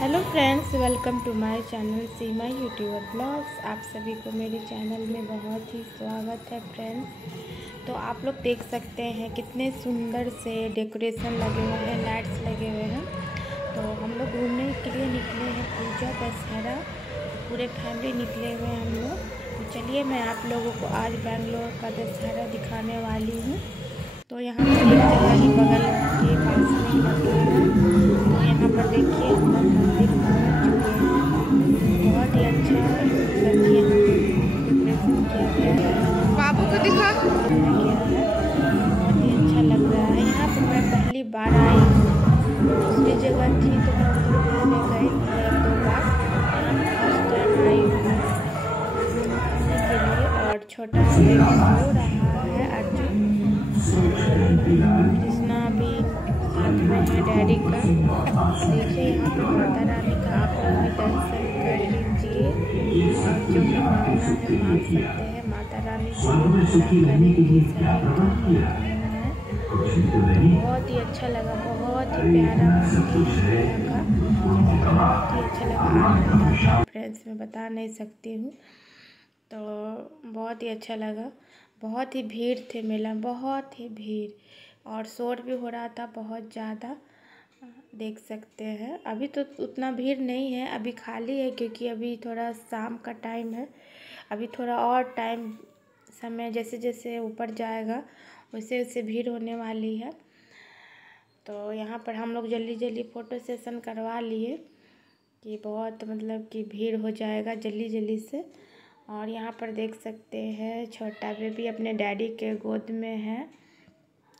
Hello friends, welcome to my channel Seema YouTuber blogs. आप सभी को मेरे चैनल में बहुत ही स्वागत है फ्रेंड्स। तो आप लोग देख सकते हैं कितने सुंदर से डेकोरेशन लगे हुए हैं, लाइट्स लगे हुए हैं। तो हम लोग घूमने के लिए निकले हैं पूजा दशहरा, पूरे फैमिली निकले हुए हैं हम लोग। तो चलिए मैं आप लोगों को आज बेंगलोर का दशहरा दिखाने वाली हूँ। तो यहाँ पर एक जगह ही बगल के पास में ही लगा है। तो यहाँ पर देखिए हम लोग मंदिर पहुँच चुके हैं। बहुत ही अच्छा मतलब कि यहाँ डेकोरेशन किया गया है, बाबू को दिखा गया है। बहुत ही अच्छा लग रहा है। यहाँ पर मैं पहली बार आई हूँ, दूसरी जगह थी तो मैं उधर घूमने गई थी 1-2 बार। यहाँ पर फर्स्ट टाइम आई हूँ घूमने के लिए। और छोटा बेबी हो रहा है अर्जुन, कृष्णा भी साथ में है डैडी का। देखिए यहाँ पे माता रानी का आप लोग भी दर्शन कर लीजिए, और जो भी मांगना है मांग सकते हैं। माता रानी पूरा करेंगी सभी है। बहुत ही अच्छा लगा, बहुत ही प्यारा मंदिर लगा, बहुत ही अच्छा लगा। फ्रेंड्स मैं बता नहीं सकती हूँ, तो बहुत ही अच्छा लगा। बहुत ही भीड़ थे मेला, बहुत ही भीड़, और शोर भी हो रहा था बहुत ज़्यादा, देख सकते हैं। अभी तो उतना भीड़ नहीं है, अभी खाली है क्योंकि अभी थोड़ा शाम का टाइम है। अभी थोड़ा और टाइम समय जैसे जैसे ऊपर जाएगा वैसे वैसे भीड़ होने वाली है। तो यहाँ पर हम लोग जल्दी जल्दी फ़ोटो सेशन करवा लिए कि बहुत मतलब कि भीड़ हो जाएगा जल्दी जल्दी से। और यहाँ पर देख सकते हैं छोटा बेबी अपने डैडी के गोद में है।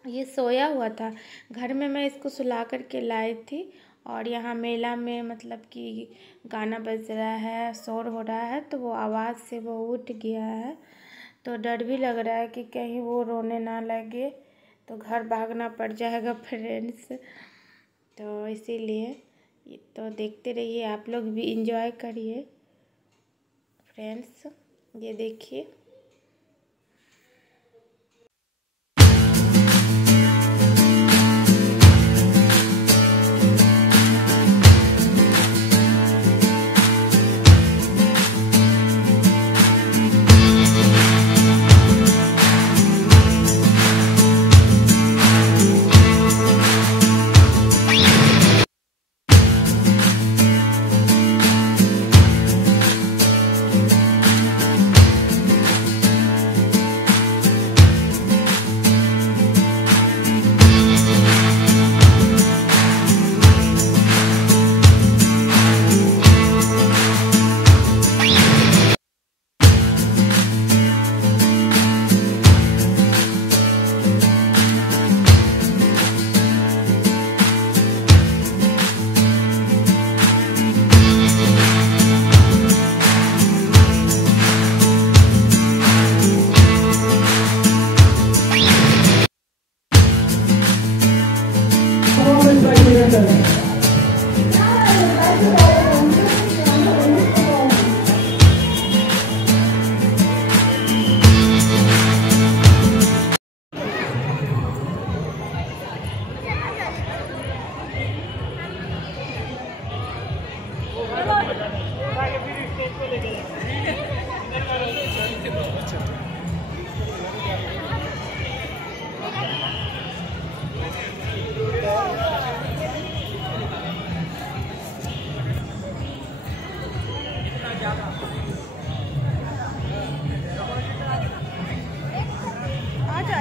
ये सोया हुआ था, घर में मैं इसको सुला कर के लाई थी। और यहाँ मेला में मतलब कि गाना बज रहा है, शोर हो रहा है, तो वो आवाज़ से वो उठ गया है। तो डर भी लग रहा है कि कहीं वो रोने ना लगे तो घर भागना पड़ जाएगा फ्रेंड्स। तो इसीलिए तो देखते रहिए, आप लोग भी इंजॉय करिए फ्रेंड्स। ये देखिए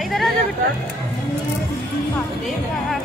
इधर आ जा बेटा। देखा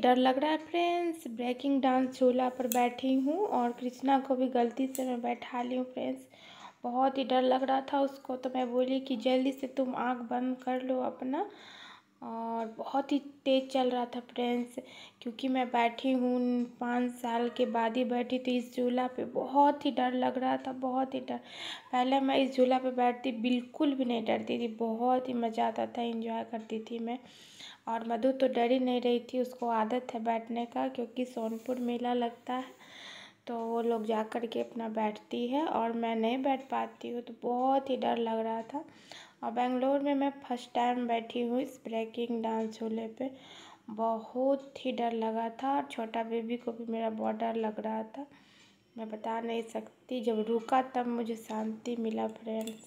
डर लग रहा है फ्रेंड्स। ब्रेकिंग डांस झूला पर बैठी हूँ और कृष्णा को भी गलती से मैं बैठा ली हूँ फ्रेंड्स। बहुत ही डर लग रहा था उसको, तो मैं बोली कि जल्दी से तुम आँख बंद कर लो अपना। और बहुत ही तेज़ चल रहा था फ्रेंड्स, क्योंकि मैं बैठी हूँ 5 साल के बाद ही बैठी थी इस झूला पे। बहुत ही डर लग रहा था, बहुत ही डर। पहले मैं इस झूला पे बैठती बिल्कुल भी नहीं डरती थी, बहुत ही मज़ा आता था, एंजॉय करती थी मैं। और मधु तो डर ही नहीं रही थी, उसको आदत है बैठने का, क्योंकि सोनपुर मेला लगता है तो वो लोग जा कर के अपना बैठती है और मैं नहीं बैठ पाती हूँ, तो बहुत ही डर लग रहा था। और बेंगलोर में मैं फर्स्ट टाइम बैठी हूँ इस ब्रेकिंग डांस झूले पे। बहुत ही डर लगा था और छोटा बेबी को भी मेरा बहुत डर लग रहा था, मैं बता नहीं सकती। जब रुका तब मुझे शांति मिला फ्रेंड्स।